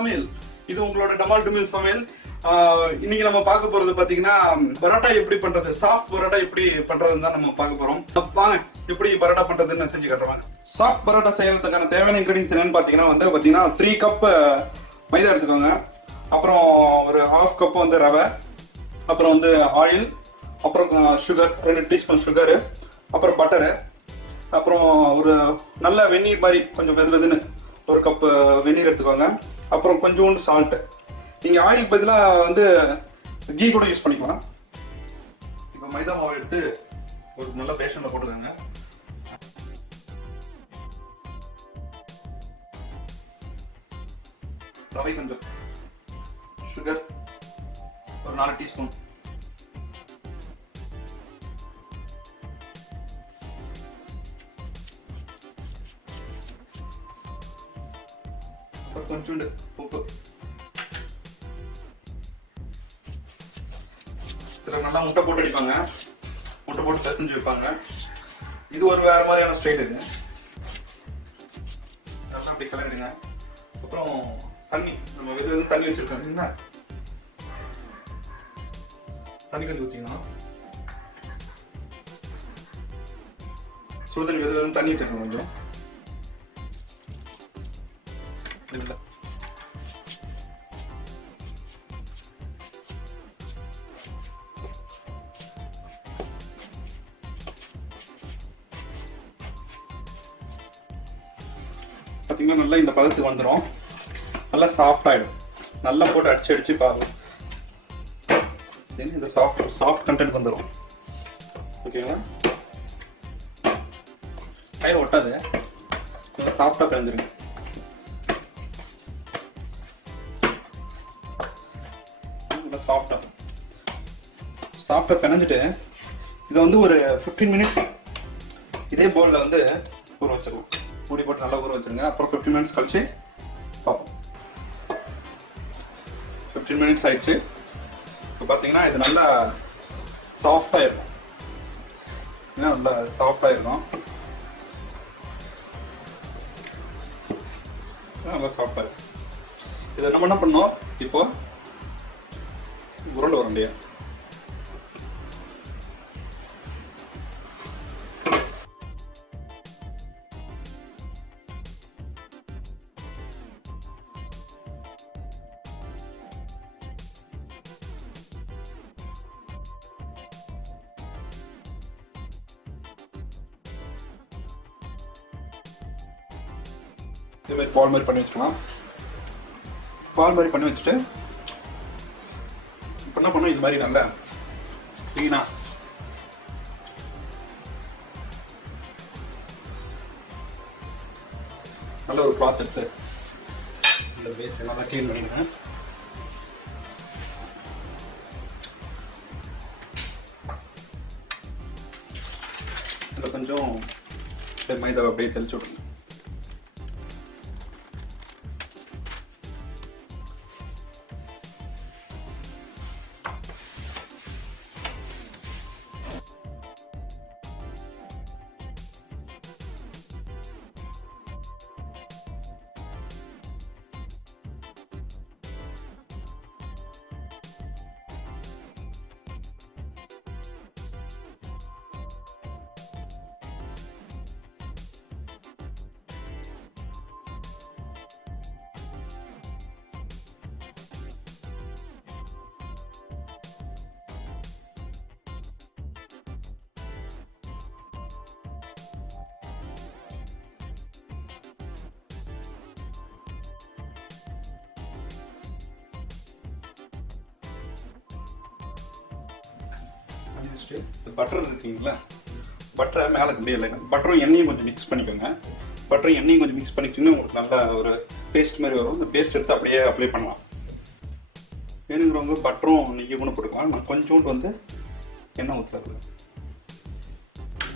சமையல். இது உங்களோட டமால் டுமில் சமையல். இன்னைக்கு நம்ம பார்க்க போறது பாத்தீங்கன்னா பரோட்டா எப்படி பண்றது, சாஃப்ட் பரோட்டா எப்படி பண்றதுன்னு தான் நம்ம பார்க்க போறோம். வாங்க எப்படி பரோட்டா பண்றதுன்னு செஞ்சு காட்டுறாங்க. சாஃப்ட் பரோட்டா செய்யறதுக்கான தேவையான இன்கிரீடியன்ஸ் என்னன்னு பாத்தீங்கன்னா 3 கப் மைதா எடுத்துக்கோங்க. அப்புறம் ஒரு 1/2 கப் வந்து ரவை, அப்புறம் வந்து ஆயில், அப்புறம் சுகர் 2 டீஸ்பூன் சுகரு, அப்புறம் பட்டரு, அப்புறம் ஒரு நல்ல வெந்நீர் மாதிரி கொஞ்சம் வெதுன்னு 1 கப் வெந்நீர் எடுத்துக்கோங்க. அப்புறம் கொஞ்சோண்டு சால்ட். நீங்க ஆயிலுக்கு பதிலாக வந்து கீ கூட யூஸ் பண்ணிக்கலாம். இப்போ மைதா மாவு எடுத்து ஒரு நல்ல பேஷன்ல போட்டுக்கோங்க. ரவை கொஞ்சம், சுகர் ஒரு 4 டீஸ்பூன், கொஞ்சோண்டு உப்பு. சில நல்லா முட்டை போட்டு அடிப்பாங்க, முட்டை போட்டு பிசைஞ்சு வைப்பாங்க. இது ஒரு வேற மாதிரியான ஸ்டைல். இது நல்லா அப்படி கலந்துடுங்க. அப்புறம் தண்ணி, நம்ம வெது தண்ணி வச்சிருக்கோம், தண்ணி கொஞ்சம் ஊற்றிக்கணும். சுடுதண்ணி வெது தண்ணி வச்சிருக்கோம் கொஞ்சம். பார்த்தீங்கன்னா நல்லா இந்த பதத்துக்கு வந்துடும். நல்லா சாஃப்ட் ஆகிடும். நல்லா போட்டு அடிச்சு பாருங்க. இந்த சாஃப்ட் கண்டென்ட் வந்துடும். ஓகேங்களா? கையில் ஒட்டாது, நல்லா சாஃப்டாக பிரிஞ்சிருங்க. சாஃப்டாக பிணைஞ்சிட்டு இதை வந்து ஒரு 15 மினிட்ஸ் இதே போலில் வந்து ஊற வச்சிடலாம். மூடி போட்டு நல்லா ஊற வச்சிருங்க. அப்புறம் 15 மினிட்ஸ் கழிச்சு பார்ப்போம். 15 மினிட்ஸ் ஆயிடுச்சு. இப்போ பார்த்தீங்கன்னா இது நல்லா சாஃப்டாக இருக்கும். நல்லா சாஃப்டாக இருக்கும். நல்லா சாஃப்டாக இருக்கும். இதை நம்ம என்ன பண்ணோம், இப்போ உருண்டை உருண்டையா இதே மாதிரி பால் மாதிரி பண்ணி வச்சுக்கலாம். பால் மாதிரி பண்ணி வச்சுட்டு இப்போ என்ன பண்ணோம், இது மாதிரி நல்லா க்ளீனாக நல்ல ஒரு கிளாத் எடுத்து இந்த பேஸ் நல்லா க்ளீன் பண்ணிடுங்க. இதில் கொஞ்சம் மைதாவை அப்படியே தெளிச்சு விடுங்க. இந்த பட்டர் இருக்குங்களா, பட்டரை மேலே முடியலை. பட்டரும் எண்ணெயும் கொஞ்சம் மிக்ஸ் பண்ணிக்கோங்க. பட்டரும் எண்ணெயும் கொஞ்சம் மிக்ஸ் பண்ணிக்கிட்டீங்கன்னா உங்களுக்கு நல்ல ஒரு பேஸ்ட் மாதிரி வரும். இந்த பேஸ்ட் எடுத்து அப்படியே அப்ளை பண்ணலாம். வேணுங்கிறவங்க பட்டரும் நெய்யும் கூட போட்டுக்கலாம். நான் கொஞ்சோண்டு வந்து எண்ணெய் ஊற்றுறது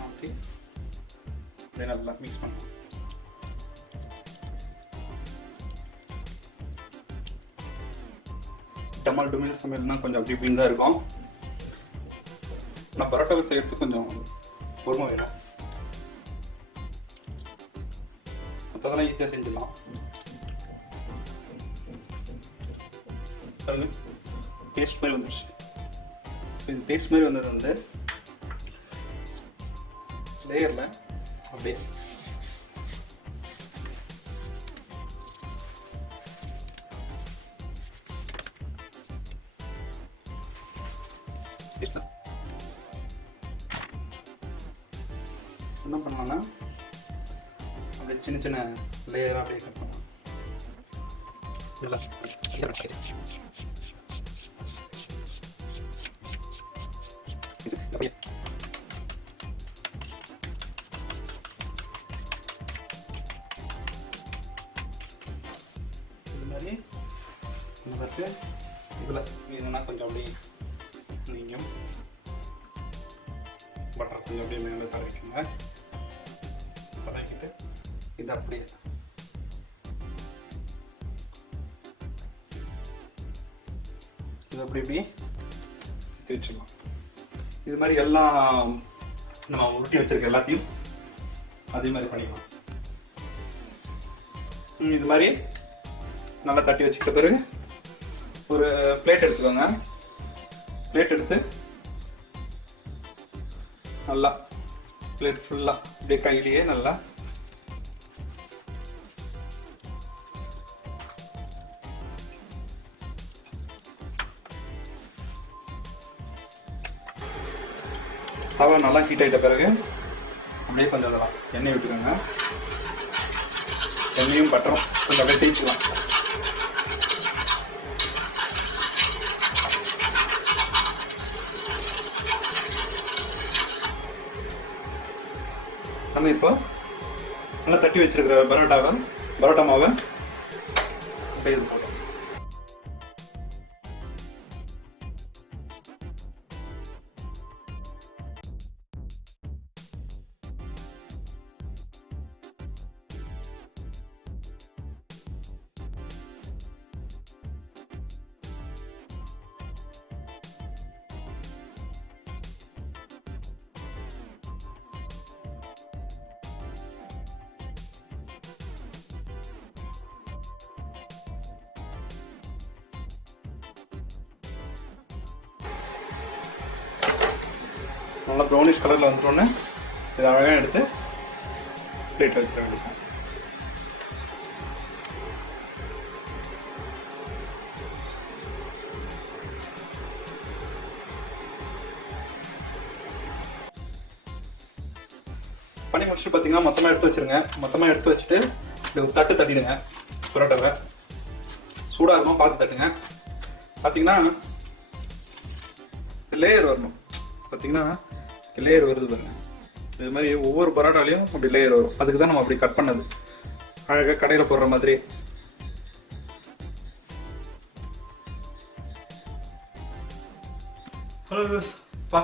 ஊற்றி அப்படியே நல்லா மிக்ஸ் பண்ணலாம். டமால் டுமில் சமையல்னா கொஞ்சம் அப்படி இப்படின்னு தான் இருக்கும். நான் பரோட்டாவை செய்யறதுக்கு கொஞ்சம் பொறுமை வேணும். மற்றதெல்லாம் ஈஸியாக செஞ்சிடலாம். பாருங்க பேஸ்ட் மாதிரி வந்துருச்சு. இது பேஸ்ட் மாதிரி வந்தது வந்து லேயரில் அப்படியே என்ன பண்ணலாம்னா அப்படியே சின்ன சின்ன லேயராக அப்படியே கட் பண்ணலாம். இது மாதிரி நமக்கு இதில் இதுனா கொஞ்சம் அப்படியே நீங்கள் பட்டர் கொஞ்சம் அப்படியே மேலே தடவிக்கோங்க. தடவிக்கிட்டு இது அப்படியே இது அப்படி இப்படி தேய்ச்சிக்கலாம். இது மாதிரி எல்லாம் நம்ம உருட்டி வச்சிருக்க எல்லாத்தையும் அதே மாதிரி பண்ணிக்கலாம். இது மாதிரி நல்லா தட்டி வச்சுக்கிட்ட பிறகு ஒரு பிளேட் எடுத்துக்கோங்க. பிளேட் எடுத்து நல்லா பிளேட் ஃபுல்லாக அப்படியே கையிலேயே நல்லா தவா நல்லா ஹீட் ஆகிட்ட பிறகு அப்படியே கொஞ்சம் அதெல்லாம் எண்ணெய் விட்டுக்கோங்க. எண்ணெயும் பட்டரும் கொஞ்சம் அப்படியே தேய்ச்சிக்கலாம். நம்ம இப்போ நல்லா தட்டி வச்சிருக்கிற பரோட்டா மாவை அப்படியே இது போட்டோம். நல்லா ப்ரௌனிஷ் கலரில் வந்துட்டோன்னு இதை அழகாக எடுத்து பிளேட்டில் வச்சிட வேண்டியது. பண்ணி முடிச்சுட்டு பார்த்தீங்கன்னா மொத்தமாக எடுத்து வச்சுருங்க. மொத்தமாக எடுத்து வச்சுட்டு இப்படி ஒரு தட்டு தட்டிடுங்க. புரோட்டாவை சூடாக இருக்கும் பார்த்து தட்டுங்க. பார்த்தீங்கன்னா லேயர் வரணும். பார்த்தீங்கன்னா லேயர் வருது பாருங்க. இது மாதிரி ஒவ்வொரு பரோட்டாலையும் அப்படி லேயர் வரும். அதுக்கு தான் நம்ம அப்படி கட் பண்ணது. அழகாக கடையில் போடுற மாதிரி. ஹலோ பா,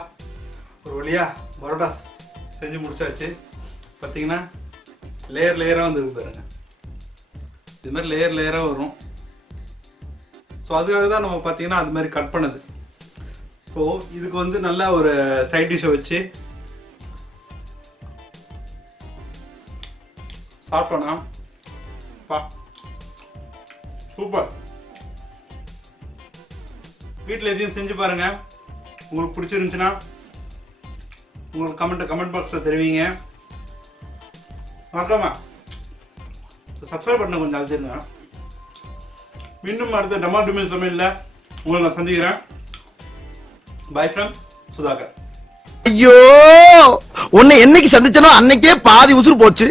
ஒரு வழியா பரோட்டா செஞ்சு முடிச்சாச்சு. பார்த்தீங்கன்னா லேயராக வந்துருக்கு பாருங்க. இது மாதிரி லேயராக வரும். ஸோ அதுக்காக தான் நம்ம பார்த்தீங்கன்னா அது மாதிரி கட் பண்ணது. ஸோ இதுக்கு வந்து நல்ல ஒரு சைட் டிஷ்ஷை வச்சு சாப்பிட்டோன்னா பா சூப்பர். வீட்டில் எதையும் செஞ்சு பாருங்க. உங்களுக்கு பிடிச்சிருந்துச்சுன்னா உங்களுக்கு கமெண்ட் பாக்ஸில் தெரிவிங்க. மறக்காம சப்ஸ்கிரைப் பண்ண கொஞ்சம் அழுத்திருங்க. மீண்டும் அடுத்த டமால் டுமில் சமையலில் உங்களை நான் சந்திக்கிறேன். By from Sudhakar. ஐயோ, உன்னை என்னைக்கு சந்திச்சனோ அன்னைக்கே பாதி உசுறு போச்சு.